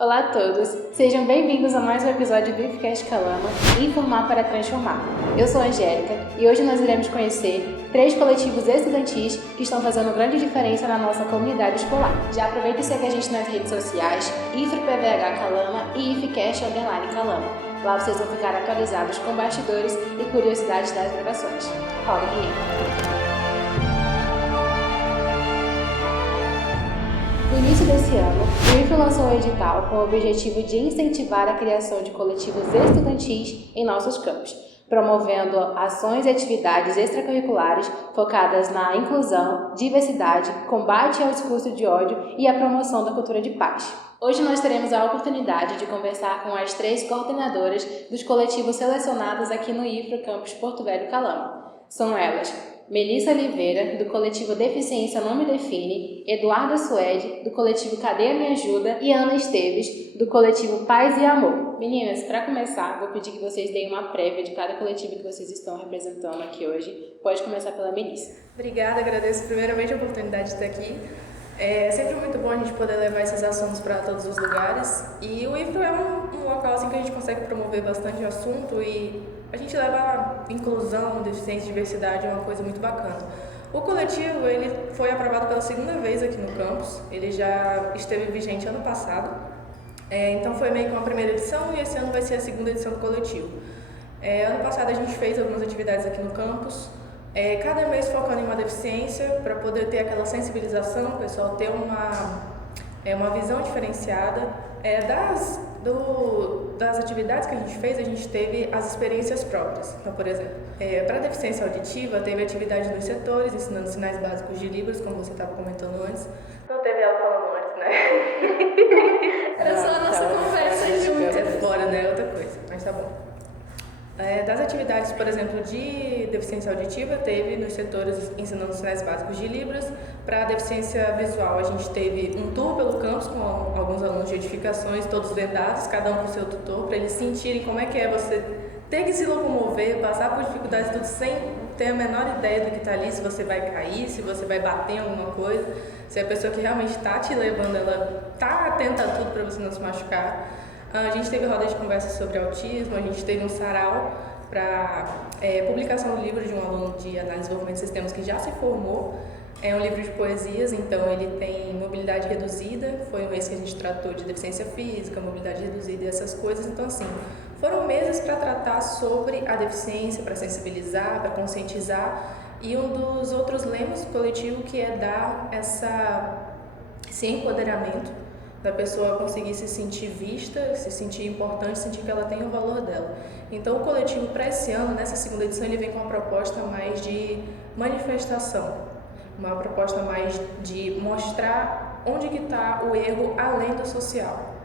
Olá a todos, sejam bem-vindos a mais um episódio do IFCast Calama, Informar para Transformar. Eu sou a Angélica e hoje nós iremos conhecer 3 coletivos estudantis que estão fazendo grande diferença na nossa comunidade escolar. Já aproveita e segue a gente nas redes sociais, IFPVH Calama e IFCast_Calama. Lá vocês vão ficar atualizados com bastidores e curiosidades das gravações. Roda a vinheta. No início desse ano, o IFRO lançou um edital com o objetivo de incentivar a criação de coletivos estudantis em nossos campos, promovendo ações e atividades extracurriculares focadas na inclusão, diversidade, combate ao discurso de ódio e a promoção da cultura de paz. Hoje nós teremos a oportunidade de conversar com as 3 coordenadoras dos coletivos selecionados aqui no IFRO Campus Porto Velho Calama. São elas Melissa Oliveira, do coletivo Deficiência Não Me Define, Eduarda Suede, do coletivo Cadeia Me Ajuda e Ana Esteves, do coletivo Paz e Amor. Meninas, para começar, vou pedir que vocês deem uma prévia de cada coletivo que vocês estão representando aqui hoje. Pode começar pela Melissa. Obrigada, agradeço primeiramente a oportunidade de estar aqui. É sempre muito bom a gente poder levar esses assuntos para todos os lugares. E o IFRO é um local assim, que a gente consegue promover bastante assunto e a gente leva a inclusão, deficiência e diversidade, é uma coisa muito bacana. O coletivo ele foi aprovado pela segunda vez aqui no campus, ele já esteve vigente ano passado, então foi meio que uma primeira edição e esse ano vai ser a segunda edição do coletivo. Ano passado a gente fez algumas atividades aqui no campus, cada mês focando em uma deficiência, para poder ter aquela sensibilização, o pessoal ter uma visão diferenciada. Das atividades que a gente fez, a gente teve as experiências próprias. Então, por exemplo, para a deficiência auditiva, teve atividade nos setores, ensinando sinais básicos de Libras, como você estava comentando antes. Não teve ela falando antes, né? Era só a nossa conversa juntas. Fora, né? Outra coisa, mas tá bom. Das atividades, por exemplo, de deficiência auditiva, teve nos setores ensinando sinais básicos de Libras. Para a deficiência visual, a gente teve um tour pelo campus com alguns alunos de edificações, todos vendados, cada um com seu tutor, para eles sentirem como é que é você ter que se locomover, passar por dificuldades tudo sem ter a menor ideia do que está ali, se você vai cair, se você vai bater em alguma coisa, se a pessoa que realmente está te levando, ela está atenta a tudo para você não se machucar. A gente teve roda de conversa sobre autismo, a gente teve um sarau para publicação do livro de um aluno de análise e desenvolvimento de sistemas que já se formou. É um livro de poesias, então ele tem mobilidade reduzida, foi um mês que a gente tratou de deficiência física, mobilidade reduzida e essas coisas. Então, assim, foram meses para tratar sobre a deficiência, para sensibilizar, para conscientizar. E um dos outros lemas do coletivo que é dar esse empoderamento da pessoa conseguir se sentir vista, se sentir importante, sentir que ela tem o valor dela. Então o coletivo para esse ano, nessa segunda edição, ele vem com uma proposta mais de manifestação, uma proposta mais de mostrar onde que está o erro além do social.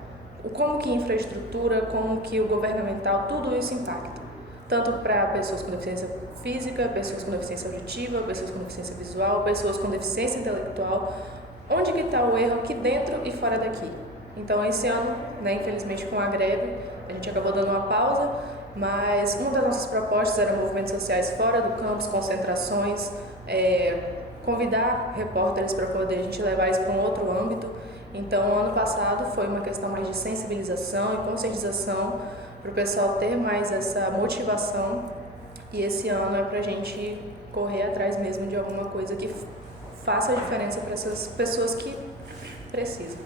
Como que a infraestrutura, como que o governamental, tudo isso impacta. Tanto para pessoas com deficiência física, pessoas com deficiência auditiva, pessoas com deficiência visual, pessoas com deficiência intelectual. Onde que está o erro aqui dentro e fora daqui? Então, esse ano, né, infelizmente com a greve, a gente acabou dando uma pausa, mas uma das nossas propostas era movimentos sociais fora do campus, concentrações, convidar repórteres para poder a gente levar isso para um outro âmbito. Então, ano passado foi uma questão mais de sensibilização e conscientização para o pessoal ter mais essa motivação, e esse ano é para a gente correr atrás mesmo de alguma coisa que faça a diferença para essas pessoas que precisam.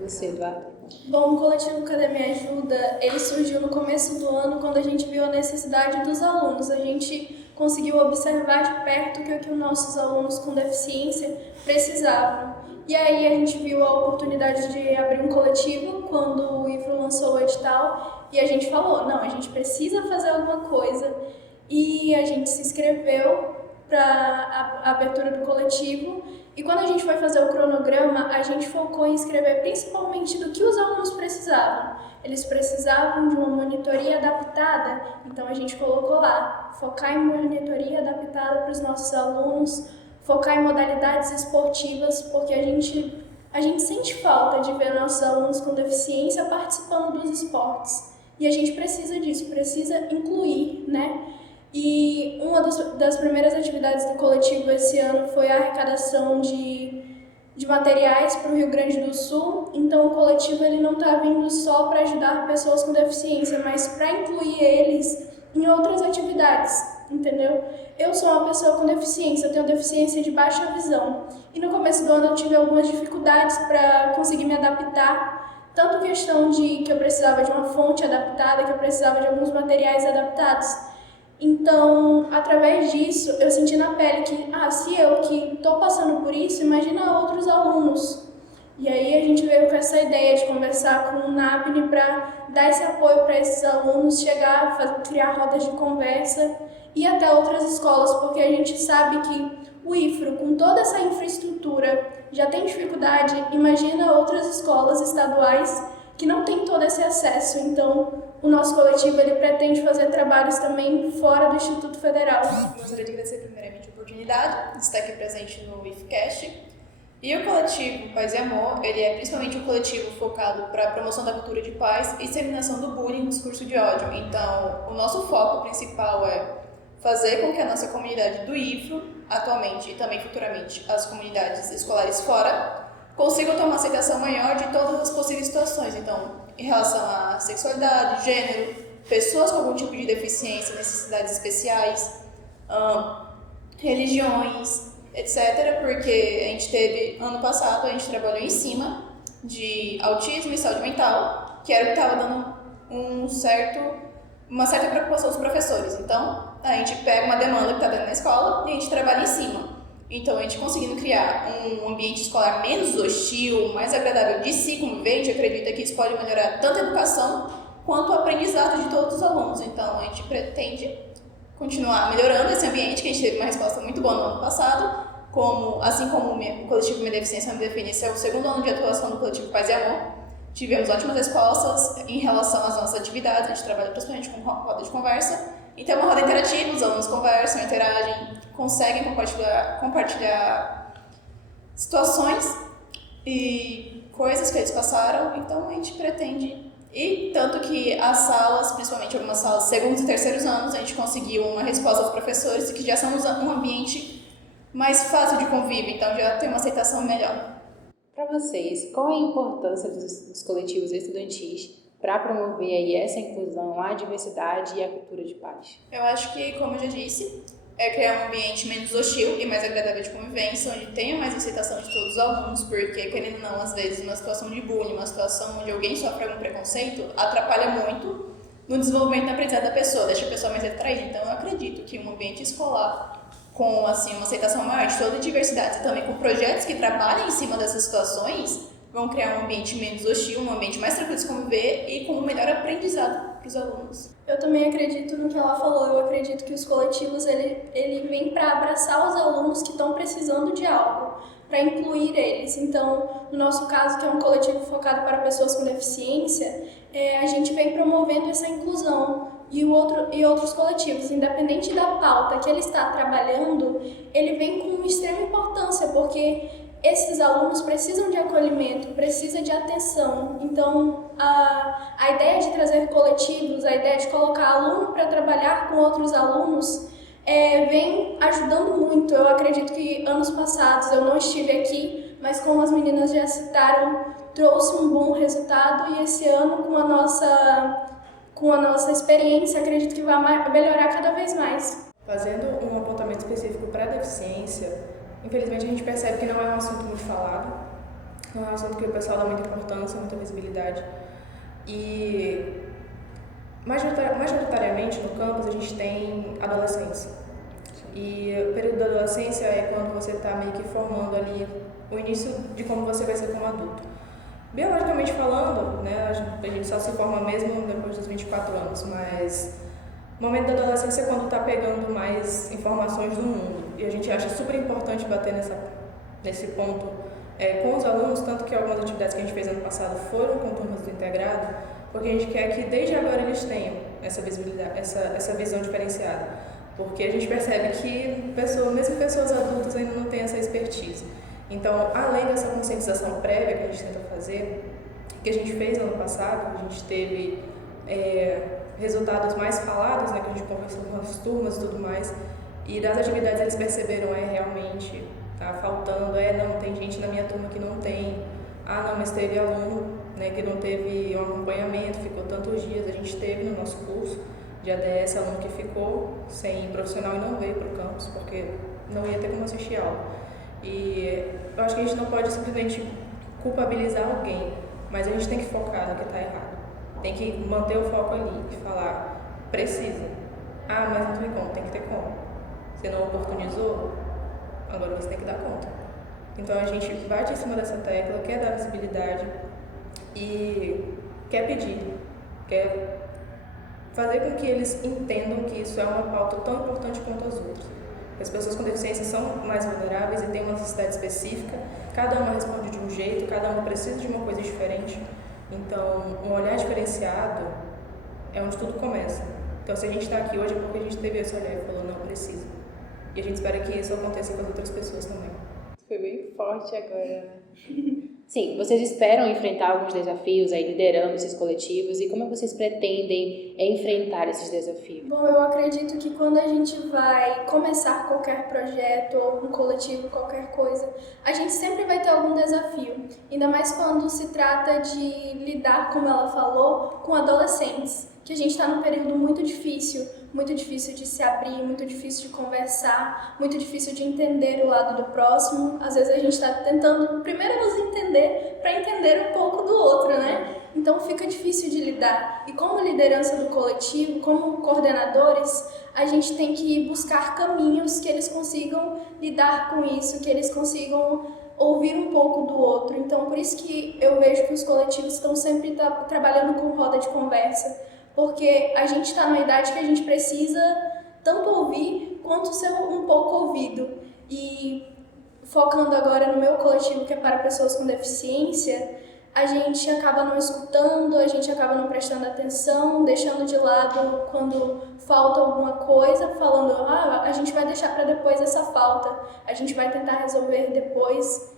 Você, Eduardo? Bom, o coletivo Cadeia Me Ajuda, ele surgiu no começo do ano, quando a gente viu a necessidade dos alunos. A gente conseguiu observar de perto o que os nossos alunos com deficiência precisavam. E aí a gente viu a oportunidade de abrir um coletivo quando o IFRO lançou o edital, e a gente falou, não, a gente precisa fazer alguma coisa. E a gente se inscreveu para a abertura do coletivo, e quando a gente foi fazer o cronograma, a gente focou em escrever principalmente do que os alunos precisavam. Eles precisavam de uma monitoria adaptada, então a gente colocou lá, focar em monitoria adaptada para os nossos alunos, focar em modalidades esportivas, porque a gente sente falta de ver nossos alunos com deficiência participando dos esportes. E a gente precisa disso, precisa incluir, né? E uma das primeiras atividades do coletivo esse ano foi a arrecadação de de materiais para o Rio Grande do Sul, então o coletivo ele não está vindo só para ajudar pessoas com deficiência, mas para incluir eles em outras atividades, entendeu? Eu sou uma pessoa com deficiência, eu tenho deficiência de baixa visão, e no começo do ano eu tive algumas dificuldades para conseguir me adaptar, tanto questão de que eu precisava de uma fonte adaptada, que eu precisava de alguns materiais adaptados. Então, através disso, eu senti na pele que, se eu que estou passando por isso, imagina outros alunos. E aí a gente veio com essa ideia de conversar com o NABNE para dar esse apoio para esses alunos, criar rodas de conversa e até outras escolas, porque a gente sabe que o IFRO, com toda essa infraestrutura, já tem dificuldade, imagina outras escolas estaduais que não têm todo esse acesso. Então, o nosso coletivo ele pretende fazer trabalhos também fora do Instituto Federal. Gostaria de agradecer primeiramente a oportunidade de estar aqui presente no IFCast. E o coletivo Paz e Amor, ele é principalmente um coletivo focado para a promoção da cultura de paz e disseminação do bullying e discurso de ódio. Então, o nosso foco principal é fazer com que a nossa comunidade do IFRO, atualmente e também futuramente as comunidades escolares fora, consigam ter uma aceitação maior de todas as possíveis situações. Então, em relação à sexualidade, gênero, pessoas com algum tipo de deficiência, necessidades especiais, religiões, etc. Porque a gente teve, ano passado, a gente trabalhou em cima de autismo e saúde mental, que era o que estava dando uma certa preocupação dos professores. Então, a gente pega uma demanda que está dentro da escola e a gente trabalha em cima. Então, a gente conseguindo criar um ambiente escolar menos hostil, mais agradável de se conviver, a gente acredita que isso pode melhorar tanto a educação quanto o aprendizado de todos os alunos. Então, a gente pretende continuar melhorando esse ambiente, que a gente teve uma resposta muito boa no ano passado, assim como o coletivo Minha Deficiência Me Define, esse é o segundo ano de atuação do coletivo Paz e Amor. Tivemos ótimas respostas em relação às nossas atividades, a gente trabalha principalmente com roda de conversa. Então é uma roda interativa, os alunos conversam, interagem, conseguem compartilhar situações e coisas que eles passaram. Então a gente pretende, e tanto que as salas, principalmente algumas salas segundos e terceiros anos, a gente conseguiu uma resposta aos professores e que já são um ambiente mais fácil de convívio, então já tem uma aceitação melhor. Para vocês, qual é a importância dos coletivos estudantis para promover aí essa inclusão, a diversidade e a cultura de paz? Eu acho que, como eu já disse, é criar um ambiente menos hostil e mais agradável de convivência, onde tenha mais aceitação de todos os alunos, porque, querendo ou não, às vezes uma situação de bullying, uma situação onde alguém sofre algum preconceito, atrapalha muito no desenvolvimento da aprendizagem da pessoa, deixa a pessoa mais retraída. Então, eu acredito que um ambiente escolar com assim, uma aceitação maior de toda a diversidade e também com projetos que trabalhem em cima dessas situações, vão criar um ambiente menos hostil, um ambiente mais tranquilo de se conviver e com um melhor aprendizado para os alunos. Eu também acredito no que ela falou, eu acredito que os coletivos ele vem para abraçar os alunos que estão precisando de algo, para incluir eles. Então, no nosso caso, que é um coletivo focado para pessoas com deficiência, a gente vem promovendo essa inclusão. E outros coletivos, independente da pauta que ele está trabalhando, ele vem com extrema importância, porque esses alunos precisam de acolhimento, precisam de atenção. Então, a ideia de trazer coletivos, a ideia de colocar aluno para trabalhar com outros alunos, vem ajudando muito. Eu acredito que anos passados eu não estive aqui, mas como as meninas já citaram, trouxe um bom resultado, e esse ano, com a nossa experiência, acredito que vai melhorar cada vez mais. Fazendo um apontamento específico para a deficiência, infelizmente a gente percebe que não é um assunto muito falado, não é um assunto que o pessoal dá muita importância, muita visibilidade. E majoritariamente no campus a gente tem adolescência. E o período da adolescência é quando você está meio que formando ali o início de como você vai ser como adulto. Biologicamente falando, né, a gente só se forma mesmo depois dos 24 anos, mas o momento da adolescência é quando está pegando mais informações do mundo. E a gente acha super importante bater nesse ponto com os alunos, tanto que algumas atividades que a gente fez ano passado foram com turmas do integrado, porque a gente quer que desde agora eles tenham essa visibilidade, essa visão diferenciada. Porque a gente percebe que mesmo pessoas adultas ainda não têm essa expertise. Então, além dessa conscientização prévia que a gente tenta fazer, que a gente fez ano passado, a gente teve resultados mais falados, né, que a gente conversou com as turmas e tudo mais, e das atividades eles perceberam realmente tá faltando, não, tem gente na minha turma que não tem, não, mas teve aluno, né, que não teve um acompanhamento, ficou tantos dias. A gente teve no nosso curso de ADS aluno que ficou sem profissional e não veio para o campus, porque não ia ter como assistir aula. E eu acho que a gente não pode simplesmente culpabilizar alguém, mas a gente tem que focar no que está errado. Tem que manter o foco ali e falar, precisa. Mas não tem como, tem que ter como. Você não oportunizou, agora você tem que dar conta. Então a gente bate em cima dessa tecla, quer dar visibilidade e quer pedir, quer fazer com que eles entendam que isso é uma pauta tão importante quanto as outras. As pessoas com deficiência são mais vulneráveis e têm uma necessidade específica, cada uma responde de um jeito, cada uma precisa de uma coisa diferente. Então, um olhar diferenciado é onde tudo começa. Então, se a gente está aqui hoje é porque a gente teve esse olhar e falou, não precisa. E a gente espera que isso aconteça com as outras pessoas também. Foi bem forte agora, né? Sim, vocês esperam enfrentar alguns desafios aí liderando esses coletivos e como vocês pretendem enfrentar esses desafios? Bom, eu acredito que quando a gente vai começar qualquer projeto ou um coletivo, qualquer coisa, a gente sempre vai ter algum desafio. Ainda mais quando se trata de lidar, como ela falou, com adolescentes, que a gente está num período muito difícil de se abrir, muito difícil de conversar, muito difícil de entender o lado do próximo. Às vezes a gente está tentando primeiro nos entender para entender um pouco do outro, né? Então fica difícil de lidar. E como liderança do coletivo, como coordenadores, a gente tem que buscar caminhos que eles consigam lidar com isso, que eles consigam ouvir um pouco do outro. Então por isso que eu vejo que os coletivos estão sempre trabalhando com roda de conversa, porque a gente está numa idade que a gente precisa tanto ouvir quanto ser um pouco ouvido. E focando agora no meu coletivo, que é para pessoas com deficiência, a gente acaba não escutando, a gente acaba não prestando atenção, deixando de lado quando falta alguma coisa, falando, a gente vai deixar para depois essa falta, a gente vai tentar resolver depois.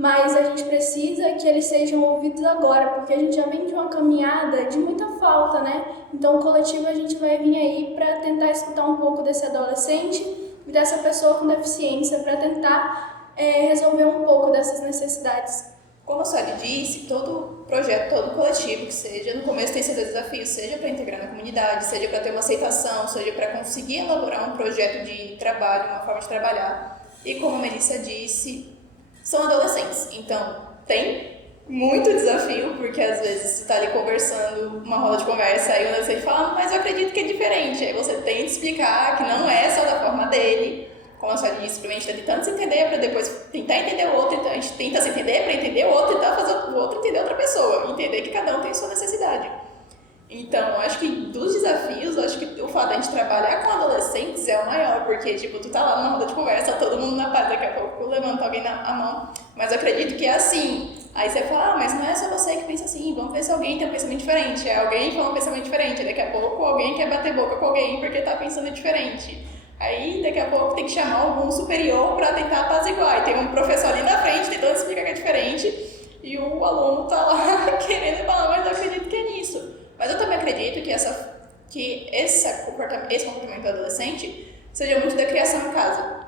Mas a gente precisa que eles sejam ouvidos agora, porque a gente já vem de uma caminhada de muita falta, né? Então, o coletivo a gente vai vir aí para tentar escutar um pouco desse adolescente e dessa pessoa com deficiência, para tentar resolver um pouco dessas necessidades. Como a Sueli disse, todo projeto, todo coletivo que seja, no começo tem seus desafios, seja para integrar na comunidade, seja para ter uma aceitação, seja para conseguir elaborar um projeto de trabalho, uma forma de trabalhar. E como a Melissa disse, são adolescentes, então tem muito desafio, porque às vezes você está ali conversando, uma roda de conversa, aí o adolescente fala, mas eu acredito que é diferente. Aí você tem que explicar que não é só da forma dele, como a senhora disse, a gente está tentando se entender para depois tentar entender o outro, então a gente tenta se entender para entender o outro e tentar fazer o outro entender outra pessoa, entender que cada um tem sua necessidade. Então, eu acho que dos desafios, eu acho que o fato de a gente trabalhar com adolescentes é o maior, porque, tipo, tu tá lá numa roda de conversa, todo mundo na paz, daqui a pouco levanta alguém a mão, mas eu acredito que é assim. Aí você fala, mas não é só você que pensa assim, vamos ver se alguém tem um pensamento diferente, alguém fala um pensamento diferente, daqui a pouco alguém quer bater boca com alguém porque tá pensando diferente. Aí, daqui a pouco tem que chamar algum superior pra tentar apaziguar, e tem um professor ali na frente tentando explicar que é diferente, e o aluno tá lá querendo falar, mas eu acredito que é nisso. Mas eu também acredito que esse comportamento do adolescente seja muito da criação em casa.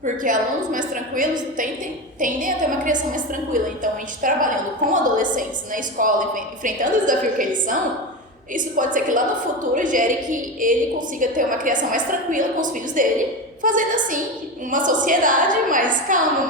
Porque alunos mais tranquilos tendem a ter uma criação mais tranquila. Então, a gente trabalhando com adolescentes na escola, enfrentando o desafio que eles são, isso pode ser que lá no futuro gere que ele consiga ter uma criação mais tranquila com os filhos dele, fazendo assim uma sociedade mais calma,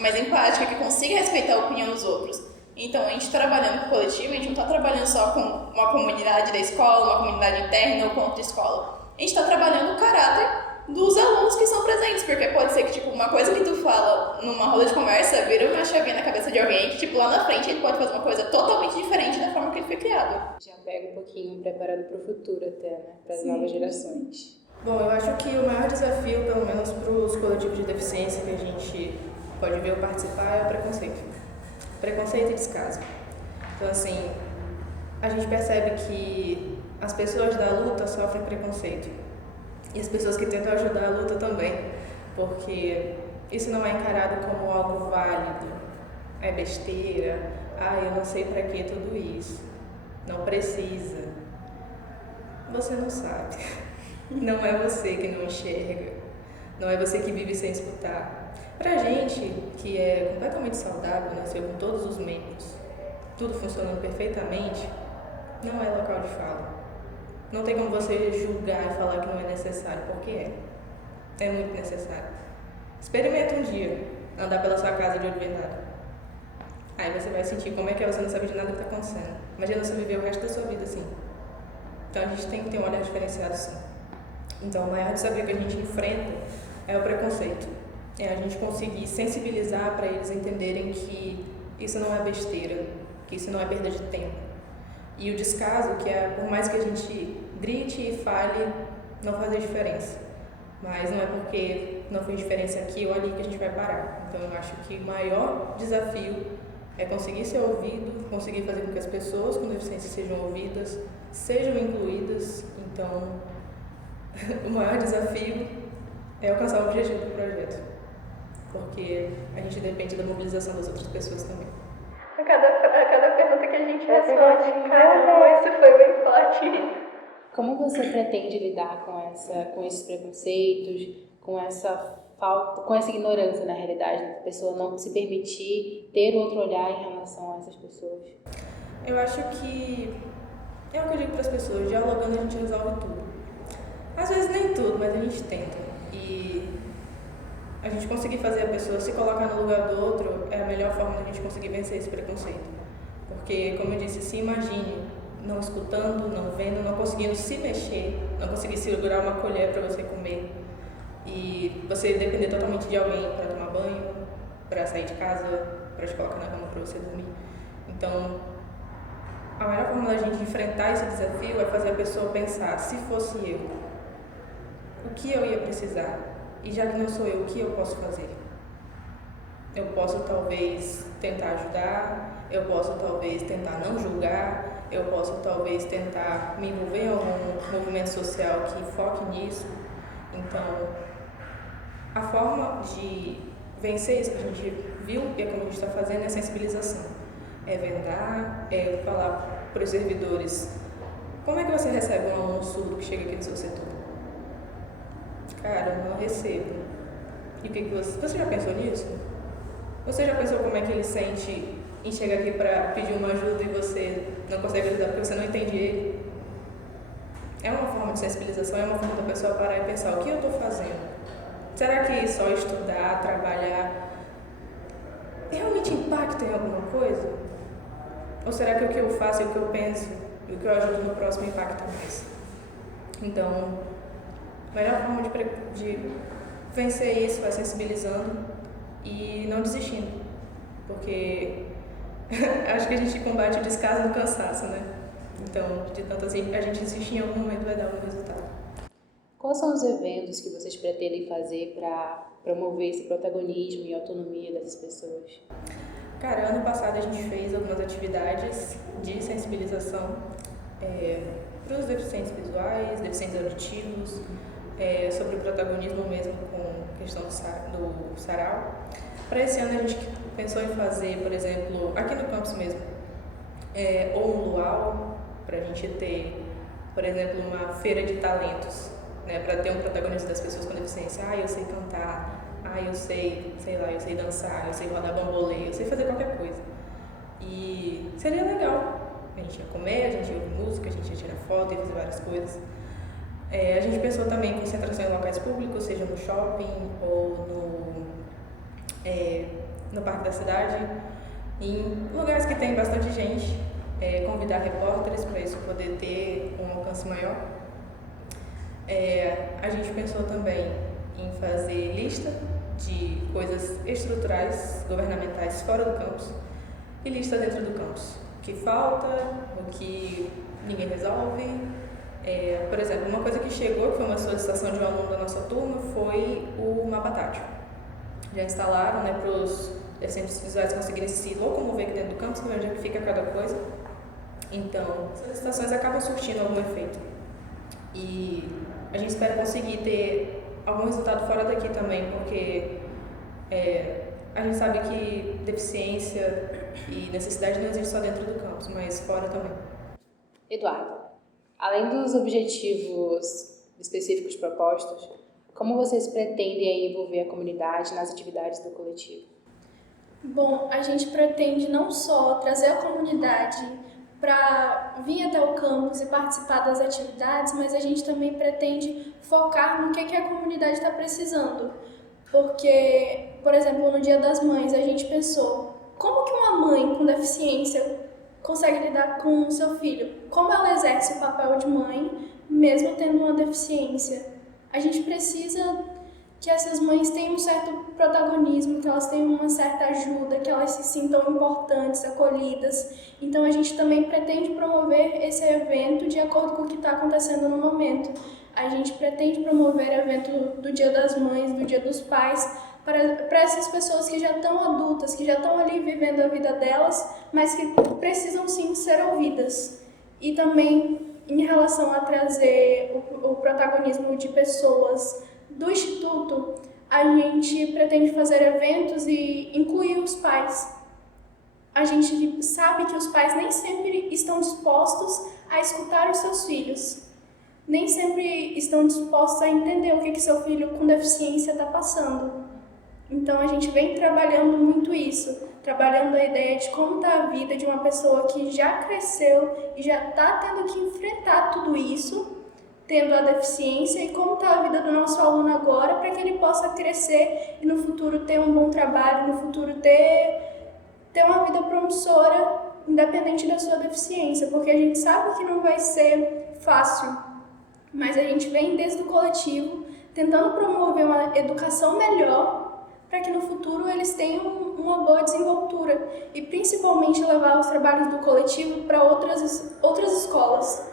mais empática, que consiga respeitar a opinião dos outros. Então, a gente trabalhando com o coletivo, a gente não está trabalhando só com uma comunidade da escola, uma comunidade interna ou com outra escola. A gente está trabalhando o caráter dos alunos que são presentes, porque pode ser que, tipo, uma coisa que tu fala numa roda de conversa vira uma chavinha na cabeça de alguém que, tipo, lá na frente ele pode fazer uma coisa totalmente diferente da forma que ele foi criado. Já pega um pouquinho preparado para o futuro até, né? Para as novas gerações. Bom, eu acho que o maior desafio, pelo menos para os coletivos de deficiência que a gente pode ver ou participar, é o preconceito. Preconceito e descaso. Então, assim, a gente percebe que as pessoas da luta sofrem preconceito. E as pessoas que tentam ajudar a luta também. Porque isso não é encarado como algo válido. É besteira. Eu não sei para que tudo isso. Não precisa. Você não sabe. Não é você que não enxerga. não é você que vive sem escutar. Pra gente, que é completamente saudável, nasceu com todos os membros, tudo funcionando perfeitamente, não é local de fala. Não tem como você julgar e falar que não é necessário, porque é. É muito necessário. Experimenta um dia andar pela sua casa de olho vendado. Aí você vai sentir como é que é você não saber de nada que está acontecendo. Imagina você viver o resto da sua vida assim. Então a gente tem que ter um olhar diferenciado sim. Então o maior desafio que a gente enfrenta é o preconceito. É a gente conseguir sensibilizar para eles entenderem que isso não é besteira, que isso não é perda de tempo. E o descaso, que é por mais que a gente grite e fale, não fazer diferença. Mas não é porque não fez diferença aqui ou ali que a gente vai parar. Então eu acho que o maior desafio é conseguir ser ouvido, conseguir fazer com que as pessoas com deficiência sejam ouvidas, sejam incluídas. Então, o maior desafio é alcançar o objetivo do projeto, porque a gente depende da mobilização das outras pessoas também. A cada pergunta que a gente responde, caramba, isso foi bem forte. Como você pretende lidar com esses preconceitos, com essa falta, com essa ignorância na realidade, da pessoa não se permitir ter outro olhar em relação a essas pessoas? Eu acho que é o que eu digo para as pessoas, dialogando a gente resolve tudo. Às vezes nem tudo, mas a gente tenta. E a gente conseguir fazer a pessoa se colocar no lugar do outro é a melhor forma de a gente conseguir vencer esse preconceito. Porque, como eu disse, se imagine não escutando, não vendo, não conseguindo se mexer, não conseguir segurar uma colher para você comer e você depender totalmente de alguém para tomar banho, para sair de casa, para te colocar na cama para você dormir. Então, a melhor forma da gente enfrentar esse desafio é fazer a pessoa pensar, se fosse eu, o que eu ia precisar? E já que não sou eu, o que eu posso fazer? Eu posso talvez tentar ajudar, eu posso talvez tentar não julgar, eu posso talvez tentar me envolver em algum movimento social que foque nisso. Então, a forma de vencer isso que a gente viu e é como a gente está fazendo é a sensibilização. É vendar, é falar para os servidores como é que você recebe um aluno surdo que chega aqui no seu setor? Cara, eu não recebo. E o que você já pensou nisso? Você já pensou como é que ele sente em chegar aqui para pedir uma ajuda e você não consegue ajudar porque você não entende ele? É uma forma de sensibilização, é uma forma da pessoa parar e pensar, o que eu estou fazendo? Será que só estudar, trabalhar, realmente impacta em alguma coisa? Ou será que o que eu faço e o que eu penso e o que eu ajudo no próximo impacta mais? Então, a melhor forma de vencer isso é sensibilizando e não desistindo. Porque acho que a gente combate o descaso no cansaço, né? Então, de tanto assim, a gente insistir em algum momento vai dar algum resultado. Quais são os eventos que vocês pretendem fazer para promover esse protagonismo e autonomia dessas pessoas? Cara, ano passado a gente fez algumas atividades de sensibilização para os deficientes visuais, deficientes auditivos, sobre o protagonismo mesmo com a questão do sarau. Para esse ano a gente pensou em fazer, por exemplo, aqui no campus mesmo, ou um luau, para a gente ter, por exemplo, uma feira de talentos, né, para ter um protagonismo das pessoas com deficiência. Eu sei cantar, eu sei dançar, eu sei rodar bambolê, eu sei fazer qualquer coisa. E seria legal. A gente ia comer, a gente ia ouvir música, a gente ia tirar foto, ia fazer várias coisas. A gente pensou também em concentração em locais públicos, seja no shopping ou no parque da cidade, em lugares que tem bastante gente, convidar repórteres para isso poder ter um alcance maior. A gente pensou também em fazer lista de coisas estruturais, governamentais fora do campus e lista dentro do campus. O que falta, o que ninguém resolve. Por exemplo, uma coisa que chegou, que foi uma solicitação de um aluno da nossa turma, foi o mapa tátil. Já instalaram, né, para os deficientes visuais conseguirem se locomover aqui dentro do campus, ver onde é que fica cada coisa. Então, essas licitações acabam surtindo algum efeito. E a gente espera conseguir ter algum resultado fora daqui também, porque a gente sabe que deficiência e necessidade não existe só dentro do campus, mas fora também. Eduardo, além dos objetivos específicos propostos, como vocês pretendem aí envolver a comunidade nas atividades do coletivo? Bom, a gente pretende não só trazer a comunidade para vir até o campus e participar das atividades, mas a gente também pretende focar no que a comunidade está precisando. Porque, por exemplo, no Dia das Mães, a gente pensou, como que uma mãe com deficiência consegue lidar com o seu filho? Como ela exerce o papel de mãe, mesmo tendo uma deficiência? A gente precisa que essas mães tenham um certo protagonismo, que elas tenham uma certa ajuda, que elas se sintam importantes, acolhidas. Então a gente também pretende promover esse evento de acordo com o que está acontecendo no momento. A gente pretende promover evento do Dia das Mães, do Dia dos Pais, para essas pessoas que já estão adultas, que já estão ali vivendo a vida delas, mas que precisam sim ser ouvidas. E também em relação a trazer o protagonismo de pessoas do Instituto, a gente pretende fazer eventos e incluir os pais. A gente sabe que os pais nem sempre estão dispostos a escutar os seus filhos, nem sempre estão dispostos a entender o que seu filho com deficiência está passando. Então a gente vem trabalhando muito isso, trabalhando a ideia de como está a vida de uma pessoa que já cresceu e já está tendo que enfrentar tudo isso, tendo a deficiência, e como está a vida do nosso aluno agora, para que ele possa crescer e no futuro ter um bom trabalho, no futuro ter uma vida promissora, independente da sua deficiência, porque a gente sabe que não vai ser fácil, mas a gente vem desde o coletivo tentando promover uma educação melhor para que no futuro eles tenham uma boa desenvoltura e principalmente levar os trabalhos do coletivo para outras escolas.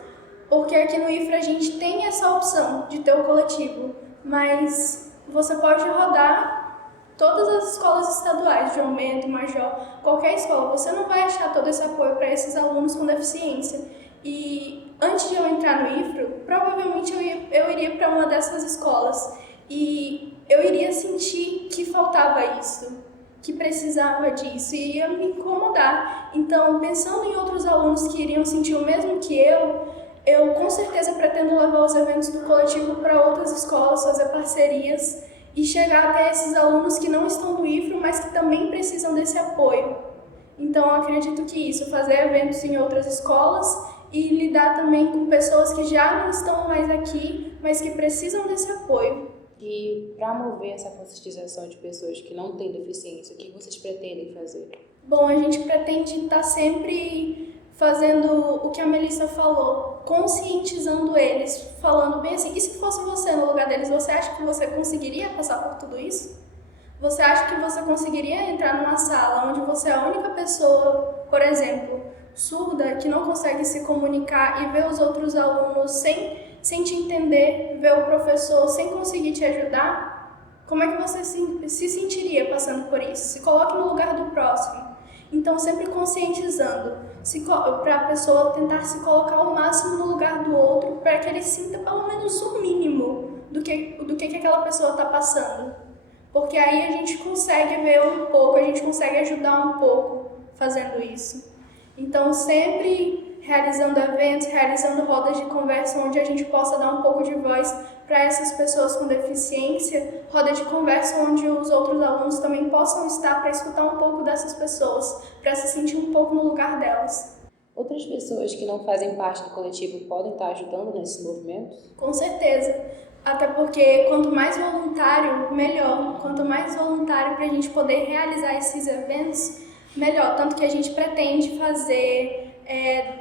Porque aqui no IFRA a gente tem essa opção de ter o coletivo, mas você pode rodar todas as escolas estaduais, João Bento, Major, qualquer escola, você não vai achar todo esse apoio para esses alunos com deficiência. E antes de eu entrar no IFRA, provavelmente eu iria para uma dessas escolas e eu iria sentir que faltava isso, que precisava disso, e ia me incomodar. Então, pensando em outros alunos que iriam sentir o mesmo que eu com certeza pretendo levar os eventos do coletivo para outras escolas, fazer parcerias e chegar até esses alunos que não estão no IFRA, mas que também precisam desse apoio. Então, eu acredito que isso, fazer eventos em outras escolas e lidar também com pessoas que já não estão mais aqui, mas que precisam desse apoio. E para mover essa conscientização de pessoas que não têm deficiência, o que vocês pretendem fazer? Bom, a gente pretende estar sempre fazendo o que a Melissa falou, conscientizando eles, falando bem assim, e se fosse você no lugar deles, você acha que você conseguiria passar por tudo isso? Você acha que você conseguiria entrar numa sala onde você é a única pessoa, por exemplo, surda, que não consegue se comunicar e ver os outros alunos sem te entender, ver o professor sem conseguir te ajudar? Como é que você se sentiria passando por isso? Se coloque no lugar do próximo. Então, sempre conscientizando, para a pessoa tentar se colocar ao máximo no lugar do outro, para que ele sinta pelo menos o mínimo do que aquela pessoa está passando. Porque aí a gente consegue ver um pouco, a gente consegue ajudar um pouco fazendo isso. Então, sempre realizando eventos, realizando rodas de conversa onde a gente possa dar um pouco de voz para essas pessoas com deficiência, roda de conversa onde os outros alunos também possam estar para escutar um pouco dessas pessoas, para se sentir um pouco no lugar delas. Outras pessoas que não fazem parte do coletivo podem estar ajudando nesses movimentos? Com certeza, até porque quanto mais voluntário, melhor. Quanto mais voluntário para a gente poder realizar esses eventos, melhor. Tanto que a gente pretende fazer...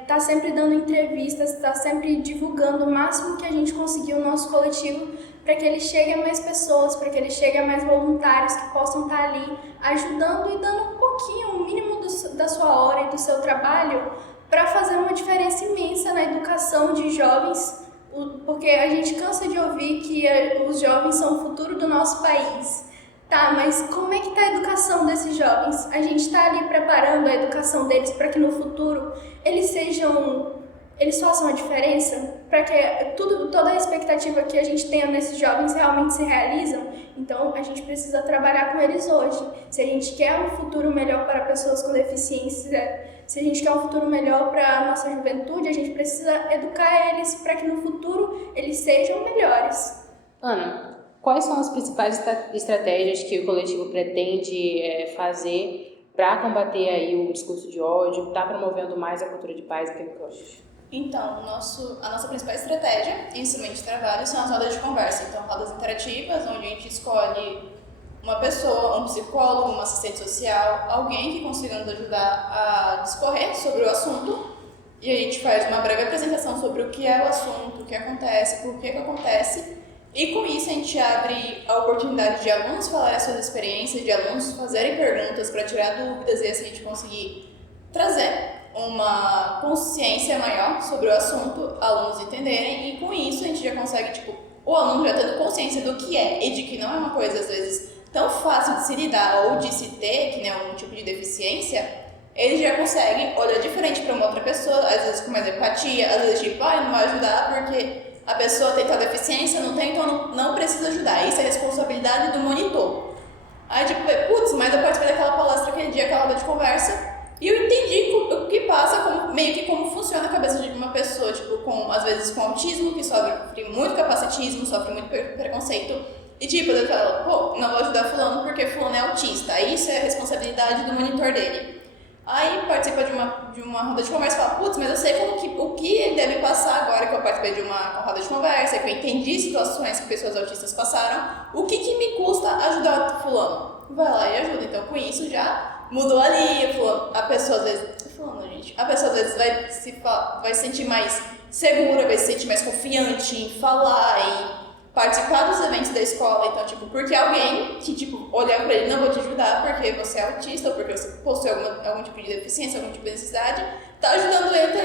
tá sempre dando entrevistas, tá sempre divulgando o máximo que a gente conseguir o nosso coletivo para que ele chegue a mais pessoas, para que ele chegue a mais voluntários que possam estar ali ajudando e dando um pouquinho, o mínimo da sua hora e do seu trabalho para fazer uma diferença imensa na educação de jovens, porque a gente cansa de ouvir que os jovens são o futuro do nosso país. Tá, mas como é que tá a educação desses jovens? A gente está ali preparando a educação deles para que no futuro eles façam a diferença? Para que toda a expectativa que a gente tenha nesses jovens realmente se realizam? Então, a gente precisa trabalhar com eles hoje. Se a gente quer um futuro melhor para pessoas com deficiência, se a gente quer um futuro melhor para a nossa juventude, a gente precisa educar eles para que no futuro eles sejam melhores. Ana, Quais são as principais estratégias que o coletivo pretende fazer para combater aí o discurso de ódio, está promovendo mais a cultura de paz aqui no campus? Então, a nossa principal estratégia em instrumento de trabalho são as rodas de conversa. Então, rodas interativas, onde a gente escolhe uma pessoa, um psicólogo, um assistente social, alguém que consiga nos ajudar a discorrer sobre o assunto. E a gente faz uma breve apresentação sobre o que é o assunto, o que acontece, por que acontece. E com isso a gente abre a oportunidade de alunos falarem as suas experiências, de alunos fazerem perguntas para tirar dúvidas e assim a gente conseguir trazer uma consciência maior sobre o assunto, alunos entenderem, e com isso a gente já consegue, tipo, o aluno já tendo consciência do que é e de que não é uma coisa, às vezes, tão fácil de se lidar ou de se ter, que nem algum tipo de deficiência, ele já consegue olhar diferente para uma outra pessoa, às vezes com mais empatia, às vezes tipo, não vai ajudar porque a pessoa tem tal deficiência, não tem, então não precisa ajudar. Isso é responsabilidade do monitor. Aí tipo, putz, mas eu participei daquela palestra aquele dia, aquela roda de conversa, e eu entendi o que passa, meio que como funciona a cabeça de uma pessoa, tipo, às vezes com autismo, que sofre muito capacitismo, sofre muito preconceito, e tipo, eu falo, não vou ajudar fulano porque fulano é autista, aí isso é a responsabilidade do monitor dele. Aí participa de uma roda de conversa e fala, putz, mas eu sei o que ele deve passar agora que eu participei de uma roda de conversa, que eu entendi situações que pessoas autistas passaram, o que me custa ajudar o fulano? Vai lá e ajuda. Então com isso já mudou ali, a pessoa às vezes, a pessoa às vezes vai se sentir mais segura, vai se sentir mais confiante em falar, em participar dos eventos da escola, então, tipo, porque alguém que, tipo, olhar pra ele, não vou te ajudar porque você é autista ou porque você possui algum tipo de deficiência, algum tipo de necessidade, tá ajudando ele, então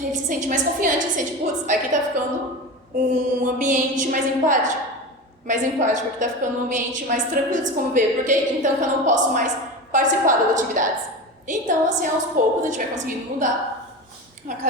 ele se sente mais confiante, se sente, putz, aqui tá ficando um ambiente mais empático, aqui tá ficando um ambiente mais tranquilo de se conviver, porque então que eu não posso mais participar das atividades. Então, assim, aos poucos a gente vai conseguindo mudar as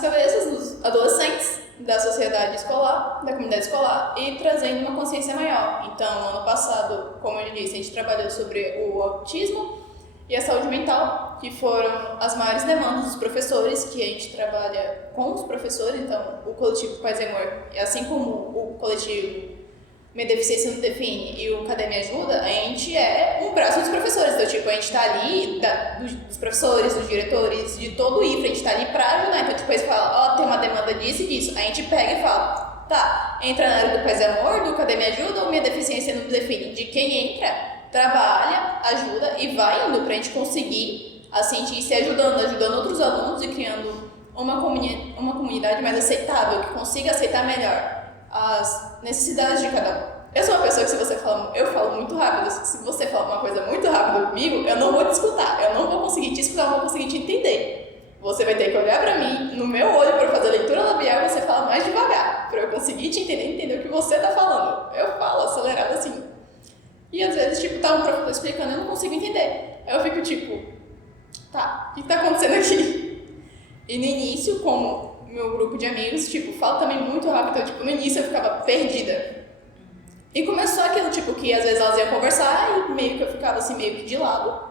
cabeças dos adolescentes, da sociedade escolar, da comunidade escolar e trazendo uma consciência maior. Então, ano passado, como eu disse, a gente trabalhou sobre o autismo e a saúde mental, que foram as maiores demandas dos professores, que a gente trabalha com os professores. Então, o coletivo Paz e Amor, assim como o coletivo Minha Deficiência Não Define e o Cadê Me Ajuda, a gente é um braço dos professores. Então, tipo, a gente tá ali, dos professores, dos diretores, de todo o IFRA, a gente tá ali pra ajudar. Então, tipo, eles falam, tem uma demanda disso e disso. A gente pega e fala, tá, entra na área do Paz e Amor, do Cadê Me Ajuda ou Minha Deficiência Não Define. De quem entra, trabalha, ajuda e vai indo pra gente conseguir, assim, ir se ajudando outros alunos e criando uma comunidade mais aceitável, que consiga aceitar melhor as necessidades de cada um. Eu sou uma pessoa que eu falo muito rápido. Se você falar uma coisa muito rápido comigo, eu não vou te escutar. Eu não vou conseguir te escutar, eu não vou conseguir te entender. Você vai ter que olhar pra mim, no meu olho, pra fazer leitura labial, e você fala mais devagar, pra eu conseguir te entender o que você tá falando. Eu falo acelerado assim. E às vezes, tipo, tá um professor explicando, eu não consigo entender. Aí eu fico tipo, tá, o que tá acontecendo aqui? E no início, como meu grupo de amigos, tipo, fala também muito rápido, então, tipo, no início eu ficava perdida. E começou aquilo, tipo, que às vezes elas iam conversar e meio que eu ficava assim, meio que de lado,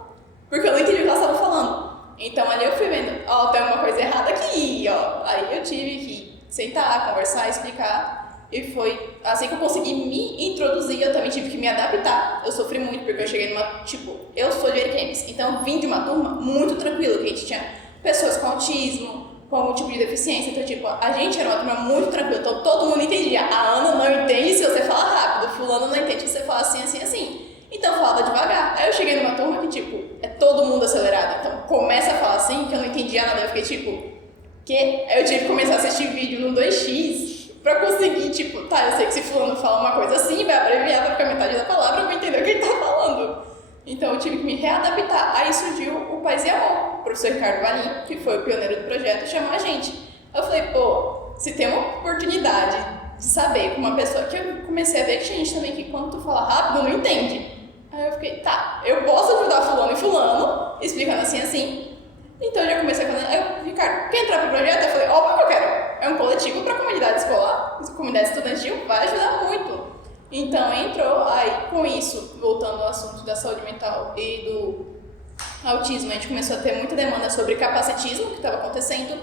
porque eu não entendi o que elas estavam falando. Então ali eu fui vendo, tem uma coisa errada aqui, Aí eu tive que sentar, conversar, explicar, e foi assim que eu consegui me introduzir. Eu também tive que me adaptar. Eu sofri muito, porque eu cheguei eu sou de Ariquemes, então eu vim de uma turma muito tranquila, que a gente tinha pessoas com autismo, com algum tipo de deficiência, então, tipo, a gente era uma turma muito tranquila, então todo mundo entendia. A Ana não entende se você fala rápido, fulano não entende se você fala assim, assim, assim. Então, falava devagar. Aí eu cheguei numa turma que, tipo, é todo mundo acelerado, então começa a falar assim, que eu não entendia nada, eu fiquei, tipo, que? Aí eu tive que começar a assistir vídeo no 2x pra conseguir, tipo, eu sei que se fulano fala uma coisa assim, vai abreviar, vai ficar metade da palavra, eu vou entender o que ele tá falando. Então eu tive que me readaptar. Aí surgiu o Paz e Amor. O professor Ricardo Valim, que foi o pioneiro do projeto, chamou a gente. Eu falei, se tem uma oportunidade de saber com uma pessoa, que eu comecei a ver que tinha gente também que quando tu fala rápido não entende. Aí eu fiquei, eu posso ajudar fulano e fulano, explicando assim, assim. Então eu já comecei a falar, aí o Ricardo, quer entrar pro projeto? Eu falei, óbvio que eu quero. É um coletivo pra comunidade escolar, comunidade estudantil, vai ajudar muito. Então entrou, aí com isso, voltando ao assunto da saúde mental e do autismo, a gente começou a ter muita demanda sobre capacitismo que estava acontecendo,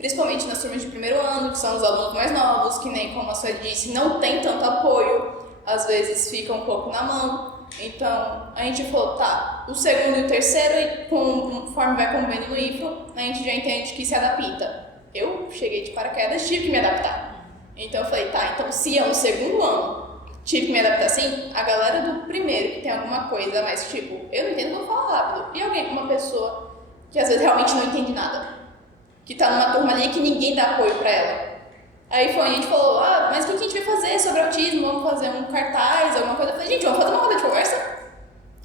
principalmente nas turmas de primeiro ano, que são os alunos mais novos, que nem como a senhora disse, não tem tanto apoio, às vezes fica um pouco na mão. Então, a gente falou, tá, o segundo e o terceiro, e conforme vai convivendo no IFRO, a gente já entende que se adapta. Eu cheguei de paraquedas, tive que me adaptar. Então, eu falei, tá, então se é um segundo ano, tive que me adaptar assim, a galera do primeiro, que tem alguma coisa, mas tipo, eu não entendo, eu vou falar rápido. E alguém, uma pessoa que às vezes realmente não entende nada, que tá numa turma ali que ninguém dá apoio pra ela. Aí a gente falou, mas o que a gente vai fazer sobre autismo? Vamos fazer um cartaz, alguma coisa. Eu falei, gente, vamos fazer uma roda de conversa?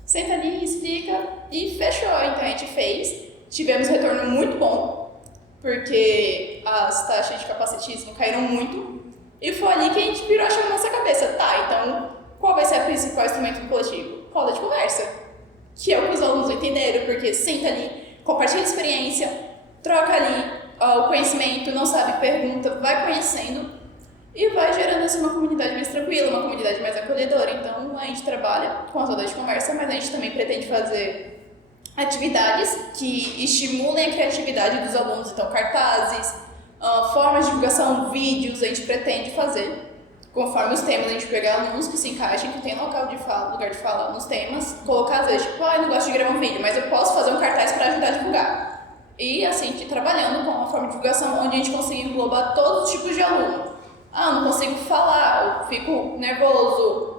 Senta ali, explica e fechou. Então a gente fez, tivemos retorno muito bom, porque as taxas de capacitismo caíram muito. E foi ali que a gente virou a chave na nossa cabeça. Tá, então qual vai ser o principal instrumento do coletivo? Roda de conversa. Que é o que os alunos entenderam, porque senta ali, compartilha a experiência, troca ali o conhecimento, não sabe, pergunta, vai conhecendo e vai gerando assim uma comunidade mais tranquila, uma comunidade mais acolhedora. Então a gente trabalha com as rodas de conversa, mas a gente também pretende fazer atividades que estimulem a criatividade dos alunos, então cartazes, formas de divulgação, vídeos, a gente pretende fazer conforme os temas, a gente pegar alunos que se encaixem, que tem lugar de fala nos temas, colocar às vezes, tipo, eu não gosto de gravar um vídeo, mas eu posso fazer um cartaz para ajudar a divulgar. E assim, trabalhando com uma forma de divulgação onde a gente consiga englobar todos os tipos de aluno. Não consigo falar, eu fico nervoso.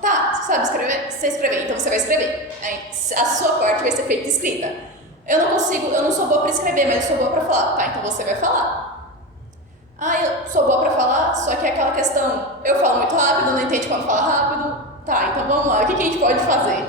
Tá, você sabe escrever? Você escrever, então você vai escrever. Aí, a sua parte vai ser feita escrita. Eu não sou boa para escrever, mas eu sou boa para falar. Tá, então você vai falar. Eu sou boa para falar, só que é aquela questão, eu falo muito rápido, não entende quando fala rápido. Tá, então vamos lá, o que a gente pode fazer?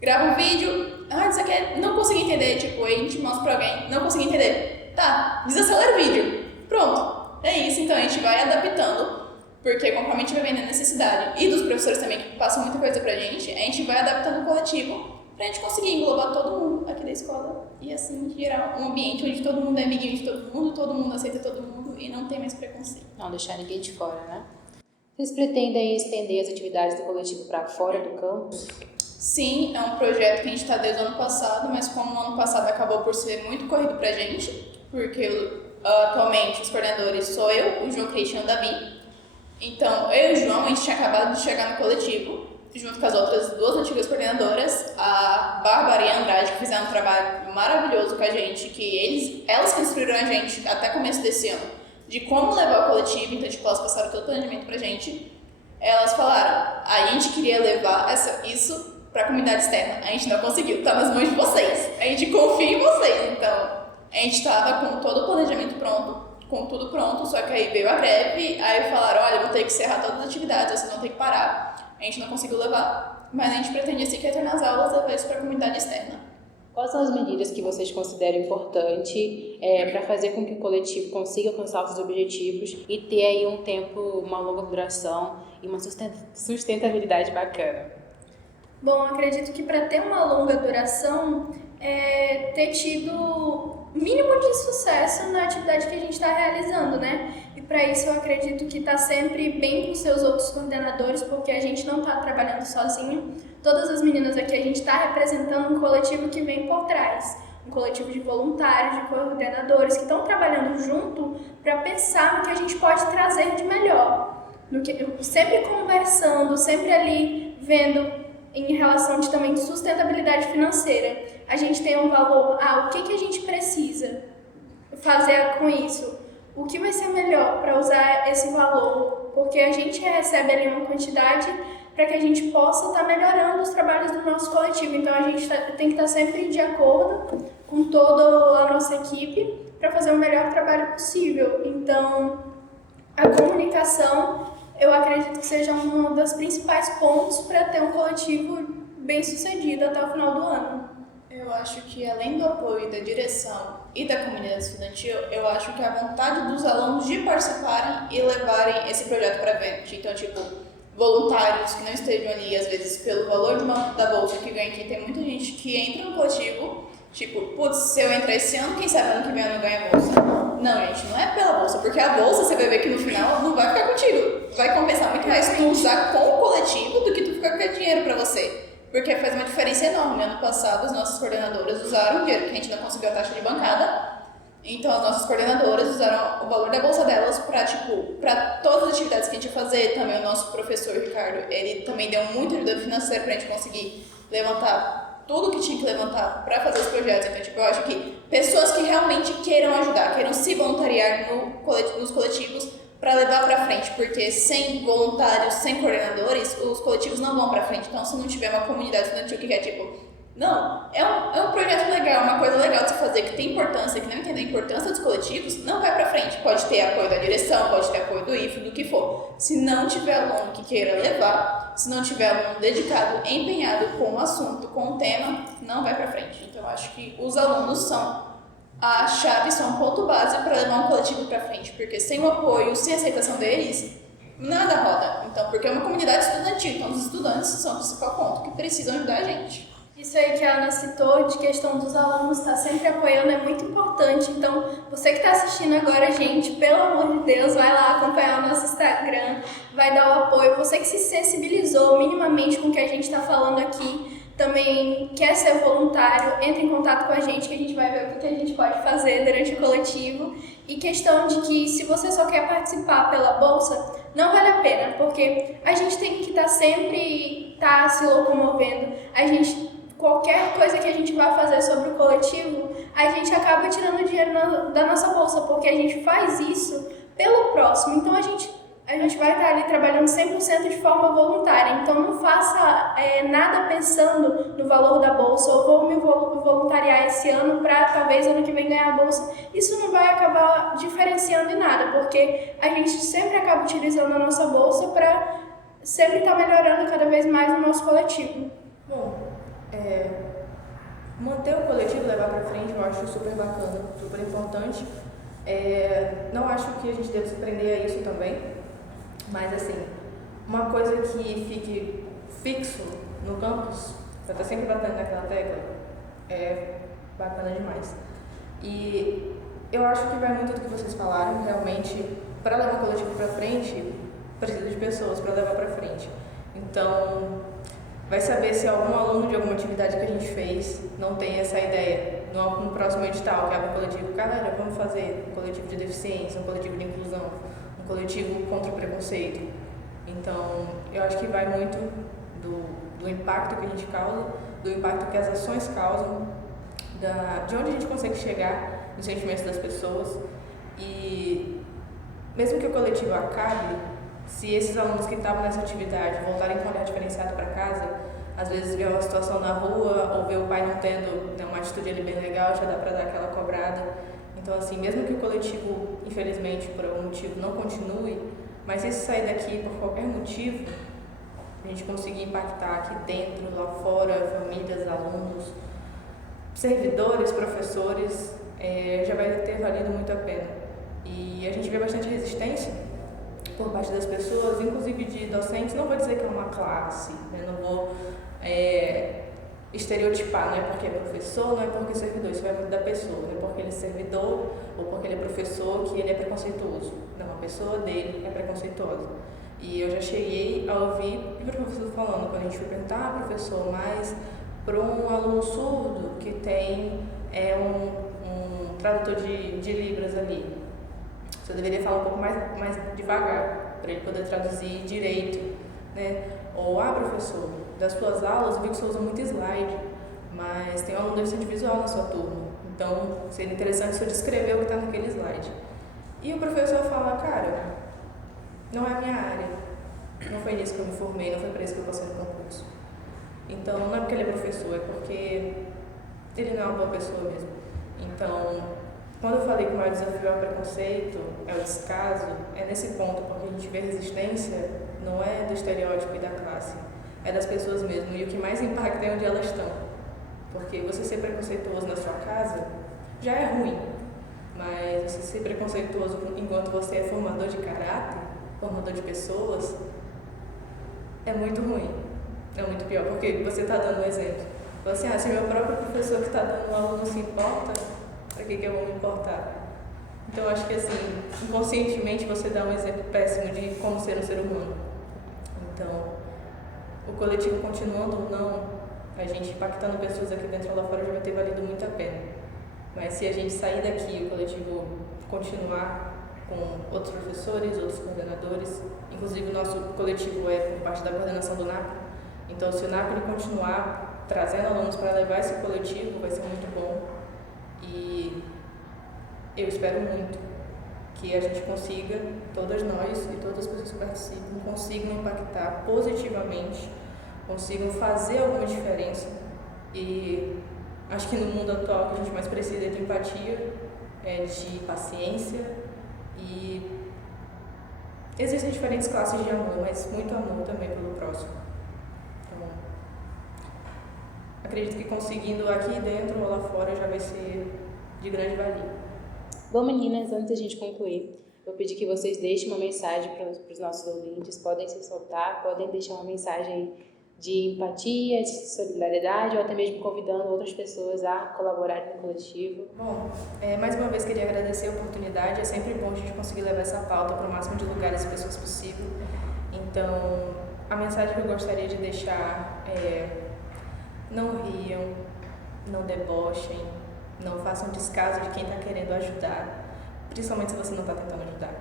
Grava um vídeo. Isso aqui não consegui entender, tipo, a gente mostra pra alguém, não consegui entender. Tá, desacelera o vídeo. Pronto, é isso, então a gente vai adaptando, porque conforme a gente vai vendo a necessidade, e dos professores também que passam muita coisa pra gente, a gente vai adaptando o coletivo pra gente conseguir englobar todo mundo aqui da escola e assim gerar um ambiente onde todo mundo é amiguinho de todo mundo aceita todo mundo e não tem mais preconceito. Não deixar ninguém de fora, né? Vocês pretendem estender as atividades do coletivo para fora do campus? Sim, é um projeto que a gente está desde o ano passado, mas como o ano passado acabou por ser muito corrido pra gente, porque atualmente os coordenadores sou eu, o João Cristian e o Davi. Então, eu e o João, a gente tinha acabado de chegar no coletivo, junto com as outras duas antigas coordenadoras, a Bárbara e a Andrade, que fizeram um trabalho maravilhoso com a gente, que elas que instruíram a gente até começo desse ano, de como levar o coletivo, então tipo, elas passaram todo o planejamento pra gente. Elas falaram, a gente queria levar isso para a comunidade externa. A gente não conseguiu, está nas mãos de vocês. A gente confia em vocês. Então, a gente estava com todo o planejamento pronto, com tudo pronto, só que aí veio a greve, aí falaram, olha, vou ter que encerrar todas as atividades, vocês vão ter que parar. A gente não conseguiu levar, mas a gente pretende, assim que retornar às aulas, levar isso para a comunidade externa. Quais são as medidas que vocês consideram importantes para fazer com que o coletivo consiga alcançar os seus objetivos e ter aí um tempo, uma longa duração e uma sustentabilidade bacana? Bom, acredito que para ter uma longa duração, ter tido mínimo de sucesso na atividade que a gente está realizando, né? E para isso eu acredito que está sempre bem com seus outros coordenadores, porque a gente não está trabalhando sozinho. Todas as meninas aqui, a gente está representando um coletivo que vem por trás. Um coletivo de voluntários, de coordenadores que estão trabalhando junto para pensar no que a gente pode trazer de melhor. Sempre conversando, sempre ali vendo em relação também de sustentabilidade financeira. A gente tem um valor, o que a gente precisa fazer com isso? O que vai ser melhor para usar esse valor? Porque a gente recebe ali uma quantidade para que a gente possa estar melhorando os trabalhos do nosso coletivo. Então a gente tem que estar sempre de acordo com toda a nossa equipe para fazer o melhor trabalho possível. Então a comunicação, eu acredito que seja um dos principais pontos para ter um coletivo bem sucedido até o final do ano. Eu acho que além do apoio da direção e da comunidade estudantil, eu acho que a vontade dos alunos de participarem e levarem esse projeto para frente. Então, tipo, voluntários que não estejam ali, às vezes, pelo valor da bolsa que ganha aqui. Tem muita gente que entra no coletivo, tipo, putz, se eu entrar esse ano, quem sabe ano que vem eu não ganho a bolsa. Não, gente, não é pela bolsa, porque a bolsa você vai ver que no final não vai ficar contigo. Vai compensar muito mais tu usar com o coletivo do que tu ficar com dinheiro pra você. Porque faz uma diferença enorme. Ano passado, as nossas coordenadoras usaram o dinheiro que a gente não conseguiu a taxa de bancada Então, as nossas coordenadoras usaram o valor da bolsa delas para todas as atividades que a gente ia fazer. Também o nosso professor, Ricardo, ele também deu muita ajuda financeira pra gente conseguir levantar tudo que tinha que levantar para fazer os projetos. Então, eu acho que pessoas que realmente queiram ajudar, queiram se voluntariar nos coletivos para levar para frente, porque sem voluntários, sem coordenadores, os coletivos não vão para frente. Então, se não tiver uma comunidade estudantil que é não, é um projeto legal, uma coisa legal de se fazer, que tem importância, que não entende a importância dos coletivos, não vai pra frente. Pode ter apoio da direção, pode ter apoio do IF, do que for. Se não tiver aluno que queira levar, se não tiver aluno dedicado, empenhado com o assunto, com o tema, não vai pra frente. Então, eu acho que os alunos são a chave, são um ponto base para levar um coletivo pra frente, porque sem o apoio, sem a aceitação deles, nada roda. Então, porque é uma comunidade estudantil, então os estudantes são o principal ponto que precisam ajudar a gente. Isso aí que a Ana citou, de questão dos alunos estar sempre apoiando, é muito importante. Então, você que está assistindo agora, gente, pelo amor de Deus, vai lá acompanhar o nosso Instagram, vai dar o apoio. Você que se sensibilizou minimamente com o que a gente está falando aqui, também quer ser voluntário, entre em contato com a gente, que a gente vai ver o que a gente pode fazer durante o coletivo. E questão de que, se você só quer participar pela bolsa, não vale a pena, porque a gente tem que estar sempre se locomovendo. Qualquer coisa que a gente vai fazer sobre o coletivo, a gente acaba tirando dinheiro da nossa bolsa, porque a gente faz isso pelo próximo. Então, a gente vai estar ali trabalhando 100% de forma voluntária. Então, não faça nada pensando no valor da bolsa, ou vou me voluntariar esse ano para talvez ano que vem ganhar a bolsa. Isso não vai acabar diferenciando em nada, porque a gente sempre acaba utilizando a nossa bolsa para sempre estar melhorando cada vez mais o nosso coletivo. Bom, manter o coletivo, levar para frente, eu acho super bacana, super importante. Não acho que a gente deve se prender a isso também, mas assim, uma coisa que fique fixo no campus, pra estar sempre batendo naquela tecla, é bacana demais. E eu acho que vai muito do que vocês falaram, realmente, para levar o coletivo para frente, precisa de pessoas para levar para frente. Então, vai saber se algum aluno de alguma atividade que a gente fez não tem essa ideia. No próximo edital, que é o coletivo, galera, vamos fazer um coletivo de deficiência, um coletivo de inclusão, um coletivo contra o preconceito. Então, eu acho que vai muito do impacto que a gente causa, do impacto que as ações causam, de onde a gente consegue chegar nos sentimentos das pessoas. E mesmo que o coletivo acabe, se esses alunos que estavam nessa atividade voltarem com um olhar diferenciado para casa, às vezes ver uma situação na rua ou ver o pai não tendo uma atitude ali bem legal, já dá para dar aquela cobrada. Então, assim, mesmo que o coletivo, infelizmente, por algum motivo, não continue, mas se sair daqui por qualquer motivo, a gente conseguir impactar aqui dentro, lá fora, famílias, alunos, servidores, professores, já vai ter valido muito a pena. E a gente vê bastante resistência por parte das pessoas, inclusive de docentes. Não vou dizer que é uma classe, né? Não vou estereotipar, não é porque é professor, não é porque é servidor, isso vai muito da pessoa, não é porque ele é servidor ou porque ele é professor que ele é preconceituoso. Não, a pessoa dele é preconceituosa. E eu já cheguei a ouvir o professor falando, quando a gente foi perguntar, professor, mas para um aluno surdo que tem um tradutor de libras ali, você deveria falar um pouco mais devagar, para ele poder traduzir direito, né? Ou, professor, das suas aulas eu vi que você usa muito slide, mas tem um aluno deficiente visual na sua turma, então seria interessante você descrever o que está naquele slide. E o professor fala, cara, não é a minha área, não foi nisso que eu me formei, não foi para isso que eu passei no concurso. Então, não é porque ele é professor, é porque ele não é uma boa pessoa mesmo. Então, quando eu falei que o maior desafio é o preconceito, é o descaso, é nesse ponto, porque a gente vê resistência, não é do estereótipo e da classe, é das pessoas mesmo. E o que mais impacta é onde elas estão. Porque você ser preconceituoso na sua casa já é ruim, mas você ser preconceituoso enquanto você é formador de caráter, formador de pessoas, é muito ruim, é muito pior, porque você está dando um exemplo. Você, se meu próprio professor que está dando aula não se importa, para que eu vou me importar? Então, eu acho que, assim, inconscientemente você dá um exemplo péssimo de como ser um ser humano. Então, o coletivo continuando ou não, a gente impactando pessoas aqui dentro ou lá fora já vai ter valido muito a pena. Mas se a gente sair daqui e o coletivo continuar com outros professores, outros coordenadores, inclusive o nosso coletivo é por parte da coordenação do NAP, então se o NAP continuar trazendo alunos para levar esse coletivo, vai ser muito bom. E eu espero muito que a gente consiga, todas nós e todas as pessoas que participam, consigam impactar positivamente, consigam fazer alguma diferença. E acho que no mundo atual o que a gente mais precisa é de empatia, de paciência, e existem diferentes classes de amor, mas muito amor também pelo próximo. Então, acredito que conseguindo aqui dentro ou lá fora já vai ser de grande valia. Bom, meninas, antes da gente concluir, vou pedir que vocês deixem uma mensagem para os nossos ouvintes. Podem se soltar, podem deixar uma mensagem de empatia, de solidariedade, ou até mesmo convidando outras pessoas a colaborarem no coletivo. Bom, mais uma vez queria agradecer a oportunidade. É sempre bom a gente conseguir levar essa pauta para o máximo de lugares e pessoas possível. Então, a mensagem que eu gostaria de deixar é: não riam, não debochem, não façam descaso de quem está querendo ajudar, principalmente se você não está tentando ajudar.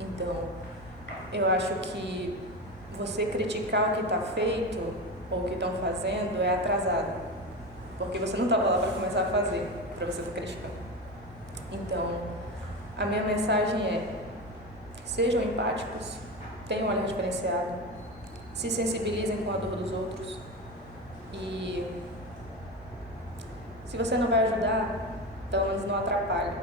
Então, eu acho que você criticar o que está feito ou o que estão fazendo é atrasado, porque você não estava lá para começar a fazer, para você estar criticando. Então, a minha mensagem é: sejam empáticos, tenham um olhar diferenciado, se sensibilizem com a dor dos outros, e se você não vai ajudar, pelo menos não atrapalhe,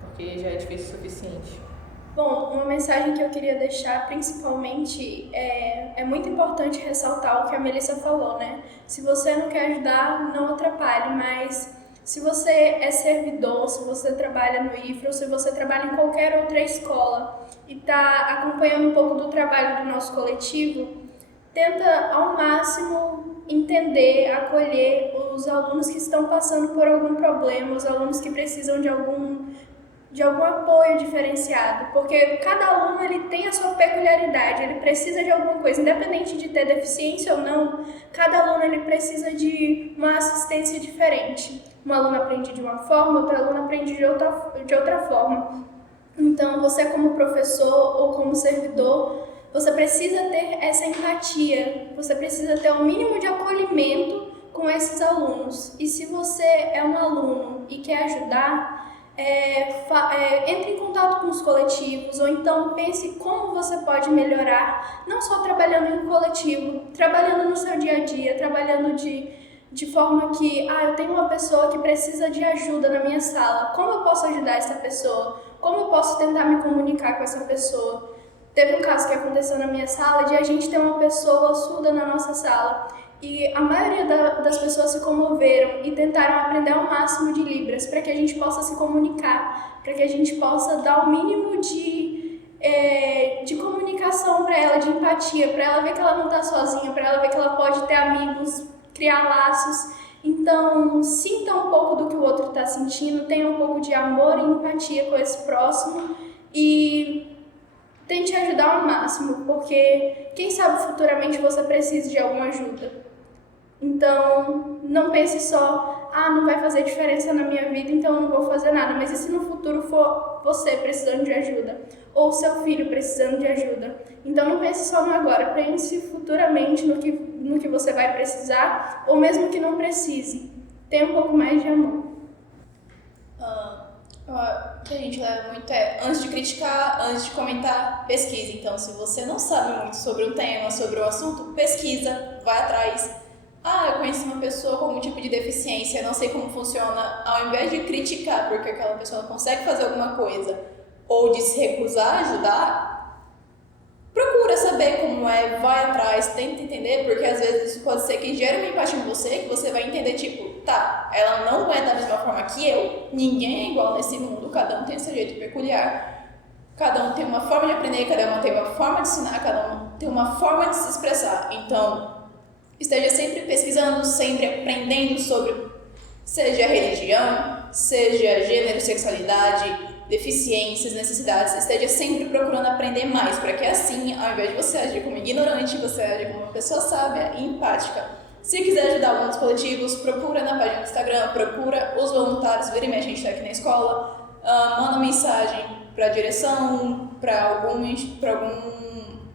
porque já é difícil o suficiente. Bom, uma mensagem que eu queria deixar principalmente é muito importante ressaltar o que a Melissa falou, né? Se você não quer ajudar, não atrapalhe, mas se você é servidor, se você trabalha no IFRA, ou se você trabalha em qualquer outra escola e está acompanhando um pouco do trabalho do nosso coletivo, tenta ao máximo entender, acolher os alunos que estão passando por algum problema, os alunos que precisam de algum apoio diferenciado, porque cada aluno ele tem a sua peculiaridade, ele precisa de alguma coisa, independente de ter deficiência ou não, cada aluno ele precisa de uma assistência diferente. Um aluno aprende de uma forma, outro aluno aprende de outra forma. Então, você como professor ou como servidor, você precisa ter essa empatia, você precisa ter o mínimo de acolhimento com esses alunos. E se você é um aluno e quer ajudar, entre em contato com os coletivos, ou então pense como você pode melhorar, não só trabalhando em coletivo, trabalhando no seu dia a dia, trabalhando de forma que, eu tenho uma pessoa que precisa de ajuda na minha sala, como eu posso ajudar essa pessoa? Como eu posso tentar me comunicar com essa pessoa? Teve um caso que aconteceu na minha sala de a gente ter uma pessoa surda na nossa sala. E a maioria das pessoas se comoveram e tentaram aprender ao máximo de Libras para que a gente possa se comunicar, para que a gente possa dar o mínimo de comunicação para ela, de empatia, para ela ver que ela não está sozinha, para ela ver que ela pode ter amigos, criar laços. Então, sinta um pouco do que o outro está sentindo, tenha um pouco de amor e empatia com esse próximo e tente ajudar ao máximo, porque quem sabe futuramente você precise de alguma ajuda. Então, não pense só, não vai fazer diferença na minha vida, então eu não vou fazer nada. Mas e se no futuro for você precisando de ajuda? Ou seu filho precisando de ajuda? Então não pense só no agora, pense futuramente no que você vai precisar, ou mesmo que não precise. Tenha um pouco mais de amor. O que a gente leva muito antes de criticar, antes de comentar, pesquisa. Então, se você não sabe muito sobre um tema, sobre o assunto, pesquisa, vai atrás. Eu conheci uma pessoa com algum tipo de deficiência, não sei como funciona. Ao invés de criticar porque aquela pessoa não consegue fazer alguma coisa ou de se recusar a ajudar, procura saber como é, vai atrás, tenta entender, porque às vezes isso pode ser que gere uma empatia em você, que você vai entender, tipo, ela não é da mesma forma que eu, ninguém é igual nesse mundo, cada um tem seu jeito peculiar, cada um tem uma forma de aprender, cada um tem uma forma de ensinar, cada um tem uma forma de se expressar. Então, esteja sempre pesquisando, sempre aprendendo sobre, seja religião, seja gênero, sexualidade, deficiências, necessidades, esteja sempre procurando aprender mais, para que assim, ao invés de você agir como ignorante, você agir como uma pessoa sábia e empática. Se quiser ajudar alguns coletivos, procura na página do Instagram, procura os voluntários, vira e mexe, a gente está aqui na escola, manda mensagem para a direção, para algum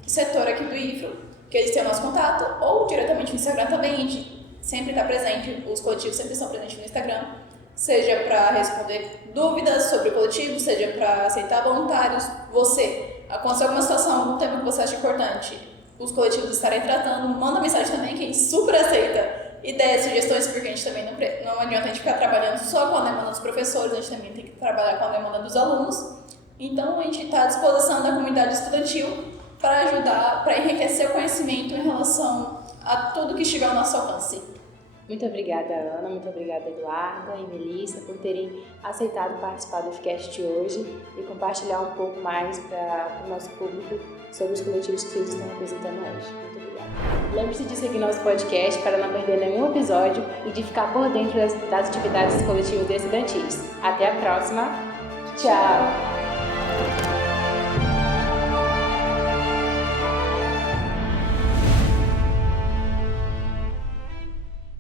setor aqui do IFRO, que eles têm o nosso contato, ou diretamente no Instagram também, a gente sempre está presente, os coletivos sempre estão presentes no Instagram, seja para responder dúvidas sobre o coletivo, seja para aceitar voluntários. Você, aconteceu alguma situação, algum tema que você acha importante, os coletivos estarem tratando, manda mensagem também, que a gente super aceita ideias, sugestões, porque a gente também não adianta a gente ficar trabalhando só com a demanda dos professores, a gente também tem que trabalhar com a demanda dos alunos. Então a gente está à disposição da comunidade estudantil para ajudar, para enriquecer o conhecimento em relação a tudo que estiver ao nosso alcance. Muito obrigada, Ana, muito obrigada, Eduarda e Melissa, por terem aceitado participar do FCast de hoje e compartilhar um pouco mais para o nosso público sobre os coletivos que vocês estão representando hoje. Muito obrigada. Lembre-se de seguir nosso podcast para não perder nenhum episódio e de ficar por dentro das atividades dos coletivos estudantis. Até a próxima. Tchau!